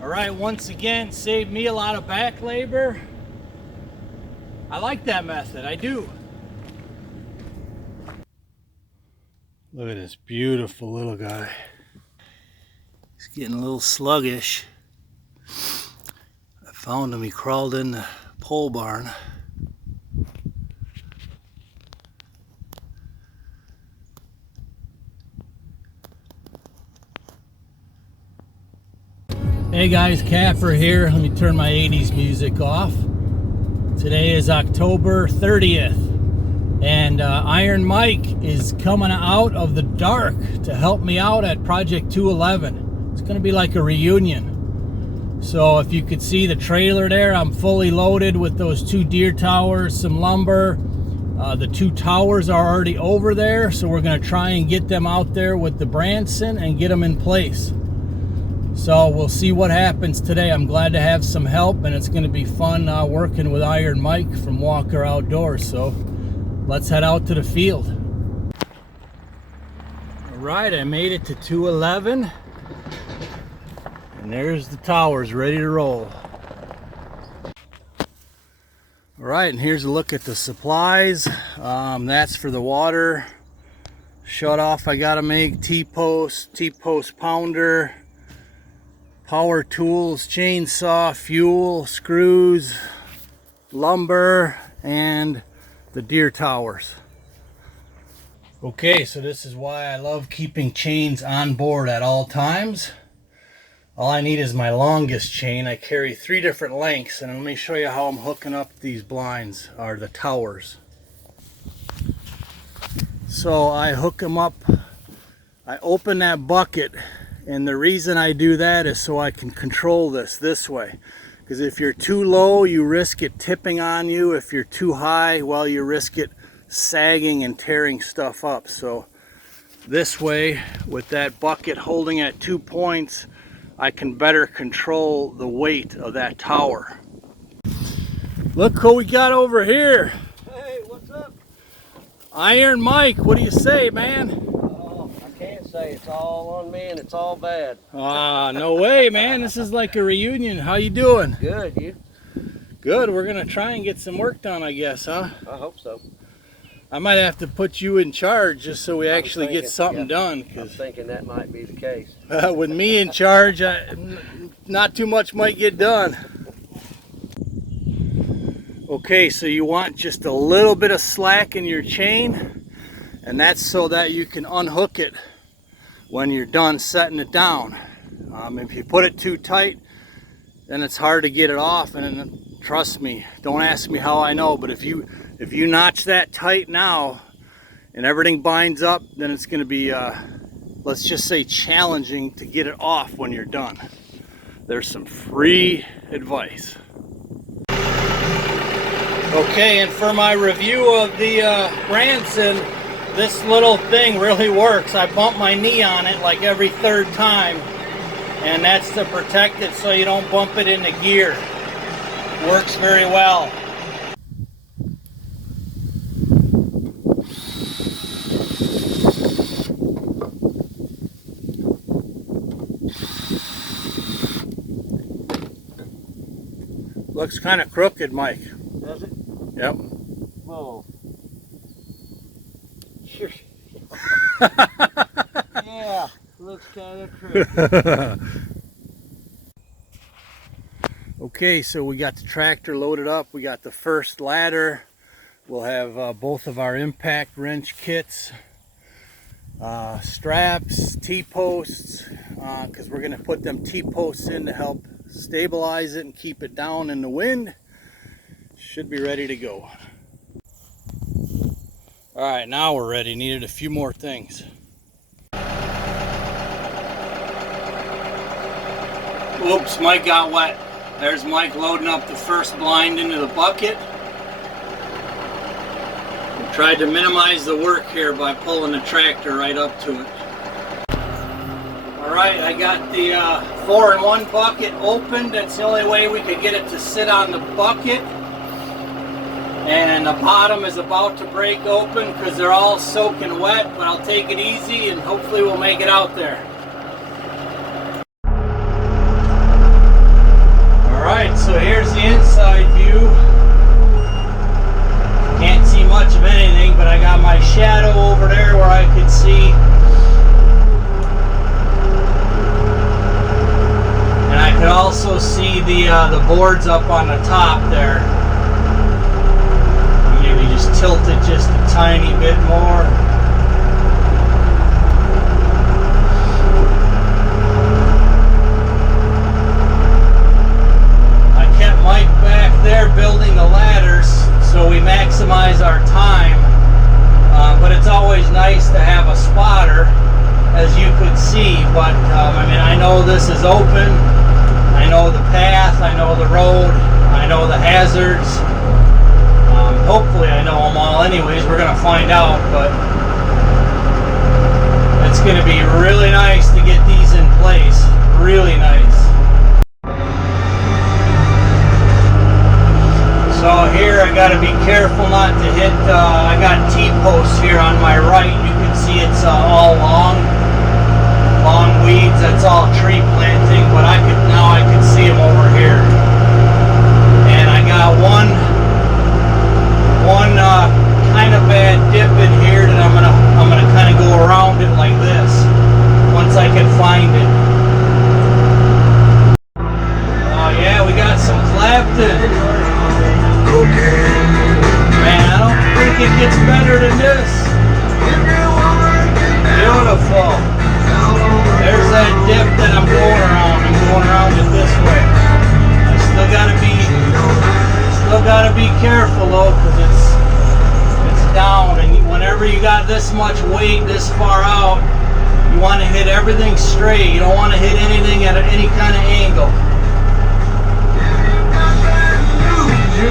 All right, once again, saved me a lot of back labor. I like that method, I do. Look at this beautiful little guy. He's getting a little sluggish. I found him, he crawled in the pole barn. Hey guys, Kapper here. Let me turn my 80s music off. Today is October 30th, and Iron Mike is coming out of the dark to help me out at Project 211. It's going to be like a reunion. So if you could see the trailer there, I'm fully loaded with those 2 deer towers, some lumber. The 2 towers are already over there, so we're going to try and get them out there with the Branson and get them in place. So we'll see what happens today. I'm glad to have some help, and it's going to be fun working with Iron Mike from Walker Outdoors. So let's head out to the field. All right, I made it to 211, and there's the towers ready to roll. All right, and here's a look at the supplies. That's for the water shut off I gotta make, T-post pounder, power tools, chainsaw, fuel, screws, lumber, and the deer towers. Okay, so this is why I love keeping chains on board at all times. All I need is my longest chain. I carry 3 different lengths, and let me show you how I'm hooking up these blinds, or the towers. So I hook them up, I open that bucket, and the reason I do that is so I can control this way. Because if you're too low, you risk it tipping on you. If you're too high, well, you risk it sagging and tearing stuff up. So this way, with that bucket holding at 2 points, I can better control the weight of that tower. Look who we got over here. Hey, what's up? Iron Mike, what do you say, man? Say it's all on me and it's all bad. No way, man. This is like a reunion. How you doing? Good, you? Good. We're gonna try and get some work done, I guess, huh? I hope so. I might have to put you in charge just so we actually get something done. I'm thinking that might be the case. With me in charge, not too much might get done. Okay, so you want just a little bit of slack in your chain, and that's so that you can unhook it when you're done setting it down. If you put it too tight, then it's hard to get it off, and trust me, don't ask me how I know, but if you notch that tight now and everything binds up, then it's going to be let's just say challenging to get it off when you're done. There's some free advice. Okay, and for my review of the Branson, this little thing really works. I bump my knee on it like every 3rd time, and that's to protect it so you don't bump it into gear. Works very well. Looks kind of crooked, Mike. Does it? Yep. Whoa. Yeah, looks kind of crooked. Okay, so we got the tractor loaded up. We got the first ladder. We'll have both of our impact wrench kits, straps, T-posts, because we're going to put them T-posts in to help stabilize it and keep it down in the wind. Should be ready to go. All right, now we're ready. Needed a few more things. Oops, Mike got wet. There's Mike loading up the first blind into the bucket. We tried to minimize the work here by pulling the tractor right up to it. All right, I got the 4-in-1 bucket opened. That's the only way we could get it to sit on the bucket. And the bottom is about to break open because they're all soaking wet, but I'll take it easy and hopefully we'll make it out there. Alright, so here's the inside view. Can't see much of anything, but I got my shadow over there where I could see. And I could also see the boards up on the top there. Maybe just tilt it just a tiny bit more. Mike back there building the ladders so we maximize our time, but it's always nice to have a spotter, as you could see. But I mean, I know this is open, I know the path, I know the road, I know the hazards. Hopefully I know them all anyways. We're gonna find out, but it's gonna be really nice to get these in place. Really nice. So here I got to be careful not to hit, I got T-posts here on my right. You can see it's all long weeds. That's all tree planting, but now I can see them over here. And I got one kind of bad dip in here that I'm gonna kind of go around it like this once I can find it. Oh yeah, we got some Clapton. Man, I don't think it gets better than this. Beautiful. There's that dip that I'm going around. I'm going around it this way. I still gotta be careful though, because it's down, and whenever you got this much weight this far out, you want to hit everything straight. You don't want to hit anything at any kind of angle. You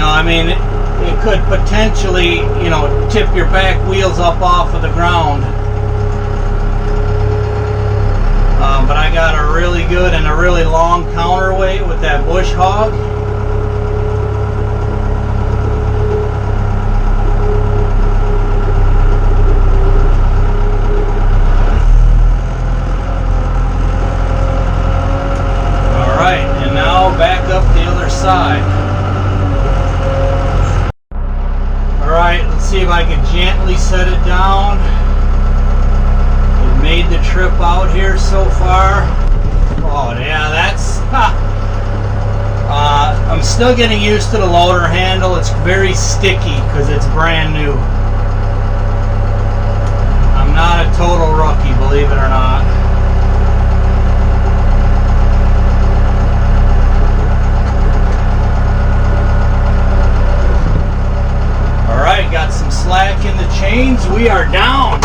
know, I mean, it could potentially, you know, tip your back wheels up off of the ground. But I got a really good and a really long counterweight with that bush hog. Back up the other side. Alright, let's see if I can gently set it down. We've made the trip out here so far. Oh yeah, that's... I'm still getting used to the loader handle. It's very sticky because it's brand new. I'm not a total rookie, believe it or not. Alright, got some slack in the chains. We are down.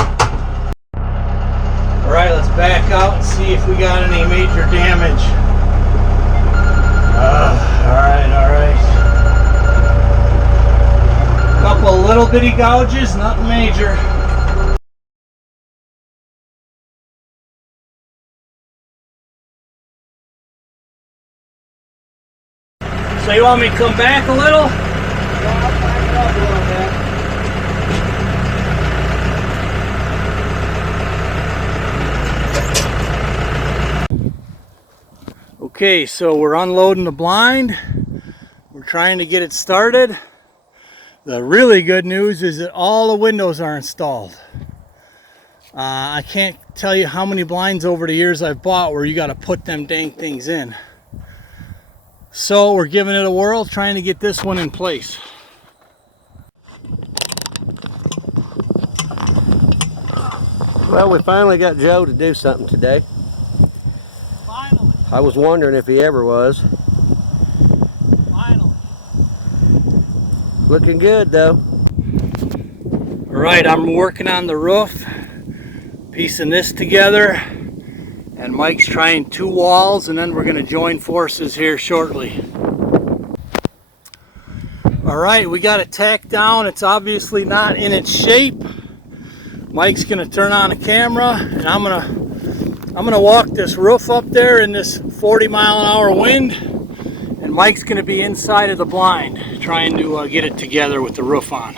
Alright, let's back out and see if we got any major damage. Alright. Couple little bitty gouges, nothing major. So you want me to come back a little? Okay, so we're unloading the blind. We're trying to get it started. The really good news is that all the windows are installed. I can't tell you how many blinds over the years I've bought where you got to put them dang things in. So we're giving it a whirl, trying to get this one in place. Well, we finally got Joe to do something today. Finally. I was wondering if he ever was. Finally. Looking good though. Alright, I'm working on the roof, piecing this together, and Mike's trying 2 walls, and then we're going to join forces here shortly. Alright, we got it tacked down. It's obviously not in its shape. Mike's going to turn on a camera, and I'm gonna walk this roof up there in this 40-mile-an-hour wind, and Mike's going to be inside of the blind trying to get it together with the roof on.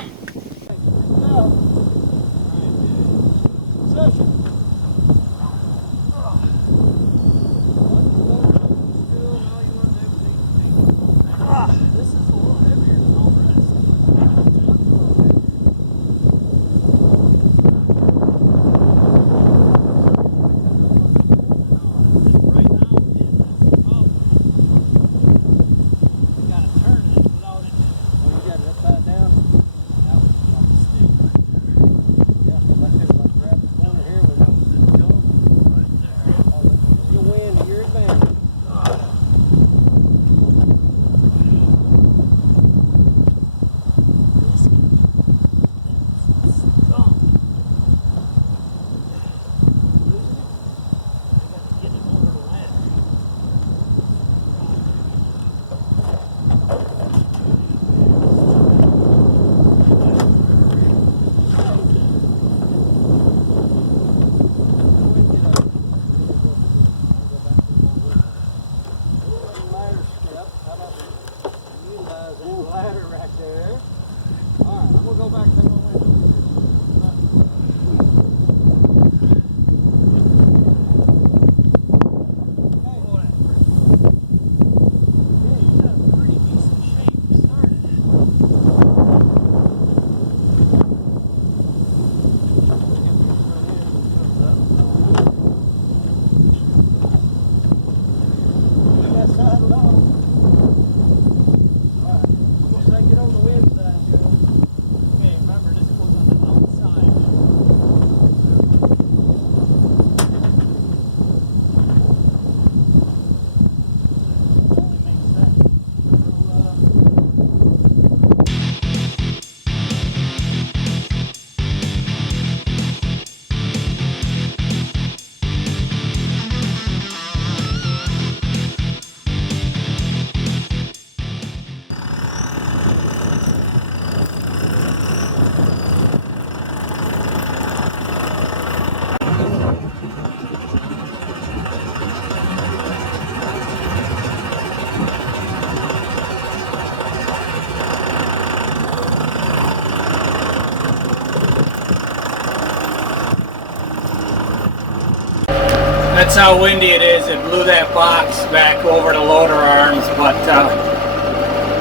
That's how windy it is. It blew that box back over the loader arms, but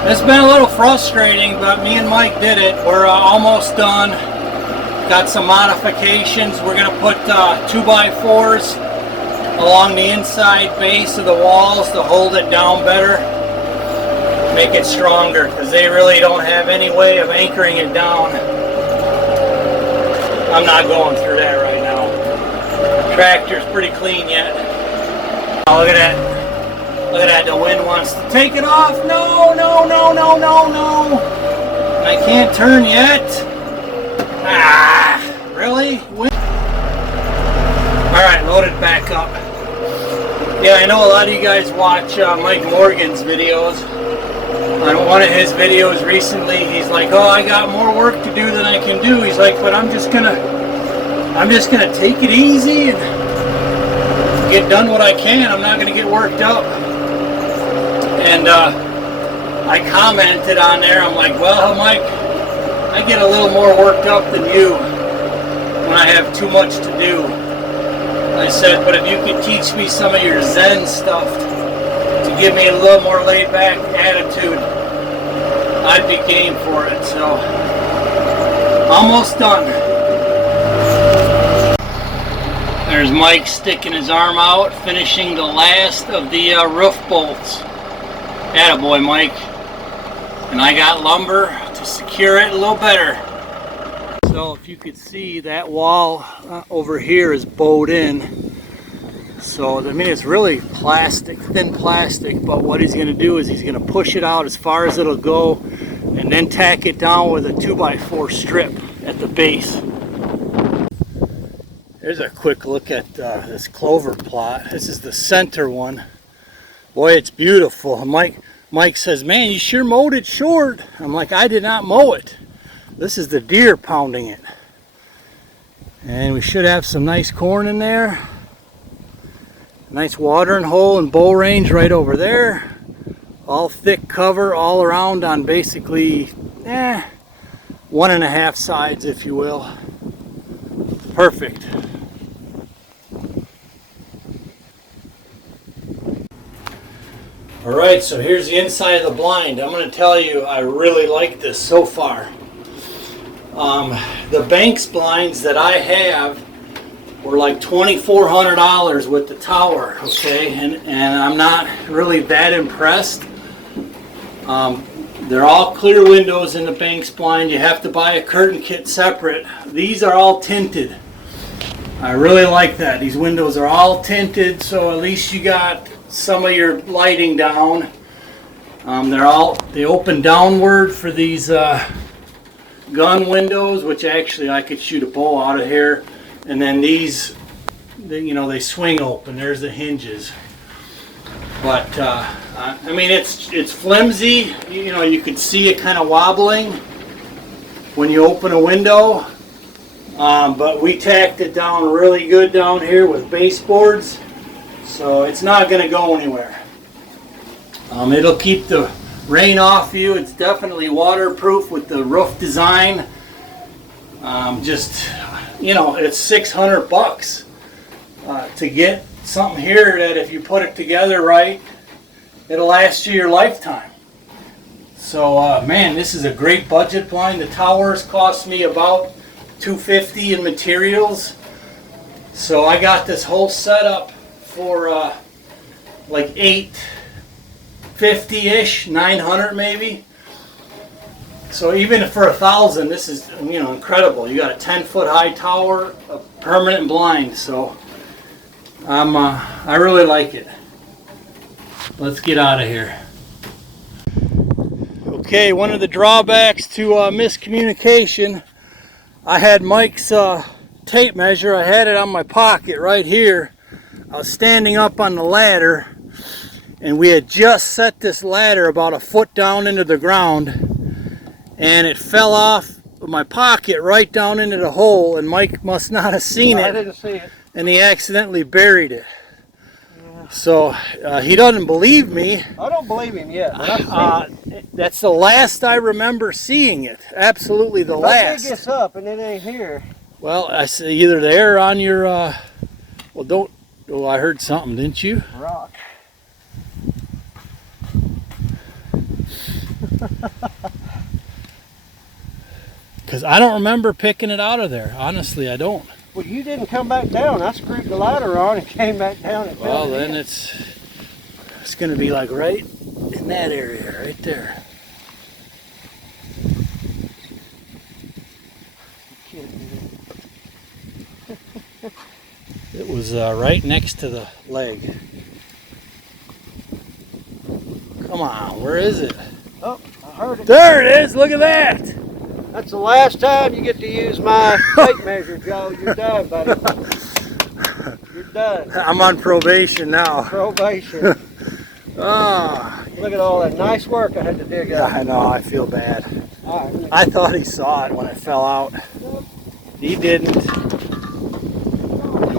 it's been a little frustrating, but me and Mike did it. We're almost done. Got some modifications. We're going to put 2x4s along the inside base of the walls to hold it down better, make it stronger, because they really don't have any way of anchoring it down. I'm not going through that right now. Tractor's pretty clean yet. Oh, look at that. Look at that. The wind wants to take it off. No, no, no, no, no, no. I can't turn yet. Ah, really? Wind. All right, load it back up. Yeah, I know a lot of you guys watch Mike Morgan's videos. On one of his videos recently, he's like, "Oh, I got more work to do than I can do." He's like, "But I'm just gonna take it easy and get done what I can. I'm not gonna get worked up." And I commented on there. I'm like, "Well, Mike, I get a little more worked up than you when I have too much to do." I said, "But if you could teach me some of your Zen stuff to give me a little more laid-back attitude, I'd be game for it." So, almost done. There's Mike sticking his arm out, finishing the last of the roof bolts. Attaboy, Mike. And I got lumber to secure it a little better. So if you could see, that wall over here is bowed in. So, I mean, it's really plastic, thin plastic, but what he's going to do is he's going to push it out as far as it'll go and then tack it down with a 2x4 strip at the base. There's a quick look at this clover plot. This is the center one. Boy, it's beautiful. Mike says, "Man, you sure mowed it short." I'm like, "I did not mow it. This is the deer pounding it." And we should have some nice corn in there. Nice watering hole and bow range right over there. All thick cover all around on basically 1.5 sides, if you will. Perfect. Alright, so here's the inside of the blind. I'm going to tell you, I really like this so far. The Banks blinds that I have were like $2,400 with the tower, okay, and I'm not really that impressed. They're all clear windows in the Banks blind. You have to buy a curtain kit separate. These are all tinted. I really like that. These windows are all tinted, so at least you got some of your lighting down. They open downward for these gun windows, which actually I could shoot a bow out of here. And then these, they swing open. There's the hinges. But I mean, it's flimsy. You could see it kind of wobbling when you open a window. But we tacked it down really good down here with baseboards, so it's not going to go anywhere. It'll keep the rain off you. It's definitely waterproof with the roof design. It's $600 to get something here that if you put it together right, it'll last you your lifetime. So man, this is a great budget blind. The towers cost me about $250 in materials, so I got this whole setup for like $850-ish, $900 maybe. So even for $1,000, this is incredible. You got a 10-foot high tower, a permanent blind. So I really like it. Let's get out of here. Okay, one of the drawbacks to miscommunication, I had Mike's tape measure. I had it on my pocket right here. I was standing up on the ladder, and we had just set this ladder about a foot down into the ground, and it fell off of my pocket right down into the hole, and Mike must not have seen it. I didn't see it. And he accidentally buried it. Yeah. So he doesn't believe me. I don't believe him yet. That's the last I remember seeing it. Absolutely the last. If it gets up and it ain't here. Well, I say either there or on your. Well, don't. Oh, I heard something, didn't you? Rock. Because I don't remember picking it out of there. Honestly, I don't. Well, you didn't come back down. I screwed the ladder on and came back down. And Well, fell then in. it's going to be like right in that area, right there. It was right next to the leg. Come on, where is it? Oh, I heard it. There it is, look at that! That's the last time you get to use my tape measure, Joe. You're done, buddy. You're done. I'm on probation now. Probation. Ah, Look at all that nice work I had to dig yeah, up. I know, I feel bad. All right, I thought he saw it when it fell out. He didn't.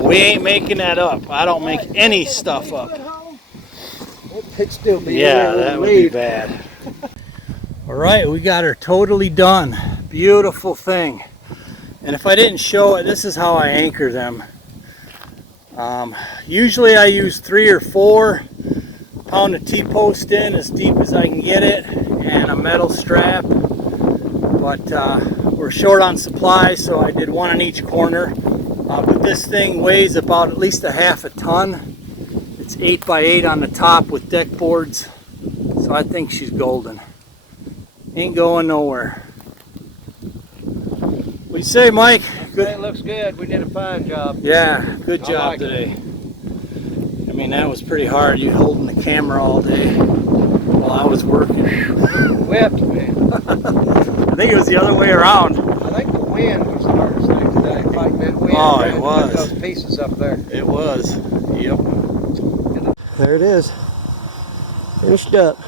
We ain't making that up. I don't make any stuff up. it'd still be Yeah, there when that we would be leave. bad. All right, we got her totally done. Beautiful thing. And if I didn't show it, this is how I anchor them. Usually I use 3 or 4, pound a T-post in as deep as I can get it, and a metal strap. But we're short on supplies, so I did 1 in each corner. But this thing weighs about at least a half a ton. It's 8 by 8 on the top with deck boards, so I think she's golden. Ain't going nowhere. What do you say, Mike? It looks good. We did a fine job. Yeah, good I job like it. today. I mean, that was pretty hard. You holding the camera all day while I was working. Whipped, man. I think it was the other way around. I think the wind was the hardest thing today. Fighting that wind. Oh, trying it to was. put those pieces up there. It was. Yep. There it is. Finished up.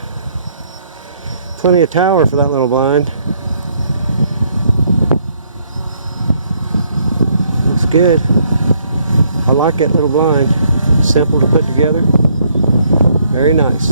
Plenty of tower for that little blind. Looks good. I like that little blind. Simple to put together. Very nice.